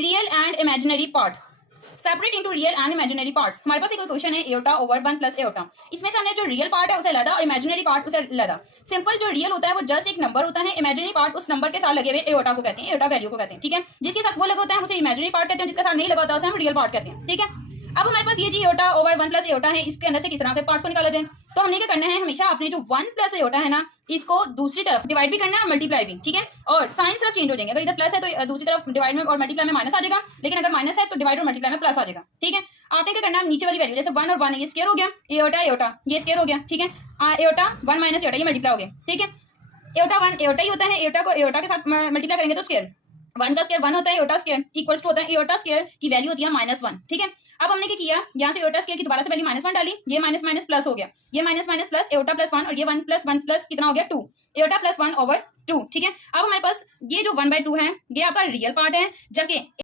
Real and imaginary part, separate into real and imaginary parts. हमारे पास एक question है aorta over 1 plus aorta. इसमें से हमने जो रियल पार्ट है उसे लदा और इमेजिनरी पार्ट उसे लदा। सिंपल जो रियल होता है वो जस्ट एक नंबर होता है, इमेजिनरी पार्ट उस नंबर के साथ लगे हुए एओटा को कहते हैं, एओटा वैल्यू को कहते हैं, ठीक है। जिसके साथ वो लगा होता है उसे इमेजिनरी पार्ट कहते हैं, जिसके साथ नहीं लगा होता है उसे हम रियल पार्ट कहते हैं, ठीक है। अब हमारे पास ये जी एओटा ओवर 1 प्लस एओटा है, इसके अंदर से किस तरह से पार्ट्स को निकाला जाए। तो हमने क्या करना है, हमेशा अपने जो 1 प्लस एओटा है ना, इसको दूसरी तरफ डिवाइड भी करना है और मल्टीप्लाई भी, ठीक है। और साइन सिर्फ चेंज हो जाएंगे, अगर इधर प्लस है तो दूसरी तरफ डिवाइड में और मल्टीप्लाई में माइनस आ जाएगा, लेकिन अगर माइनस है तो डिवाइड और मल्टीप्लाई में प्लस आ जाएगा, ठीक है। आपने क्या करना है, नीचे वाली वैल्यू जैसे 1 और 1 ये स्क्वायर हो गया, एओटा एओटा ये स्क्वायर हो गया, ठीक है। एओटा 1 माइनस एओटा ये मल्टीप्लाई हो गया, ठीक है। एओटा 1 एओटा ही होता है, एओटा को एओटा के साथ मल्टीप्लाई करेंगे तो स्क्वायर 1 का स्क्वायर 1 होता है, एओटा स्क्वायर इक्वल्स टू होता है एओटा स्क्वायर की वैल्यू होती है -1, ठीक है। अब हमने क्या किया, यहाँ से एओटा स्क्वायर की दोबारा से वैल्यू -1 डाली, ये माइनस माइनस प्लस हो गया, ये minus minus plus aorta plus 1 और ये 1 प्लस कितना हो गया 2, एओटा प्लस 1 ओवर 2, ठीक है। अब हमारे पास ये जो 1/2 है ये आपका रियल पार्ट है, जबकि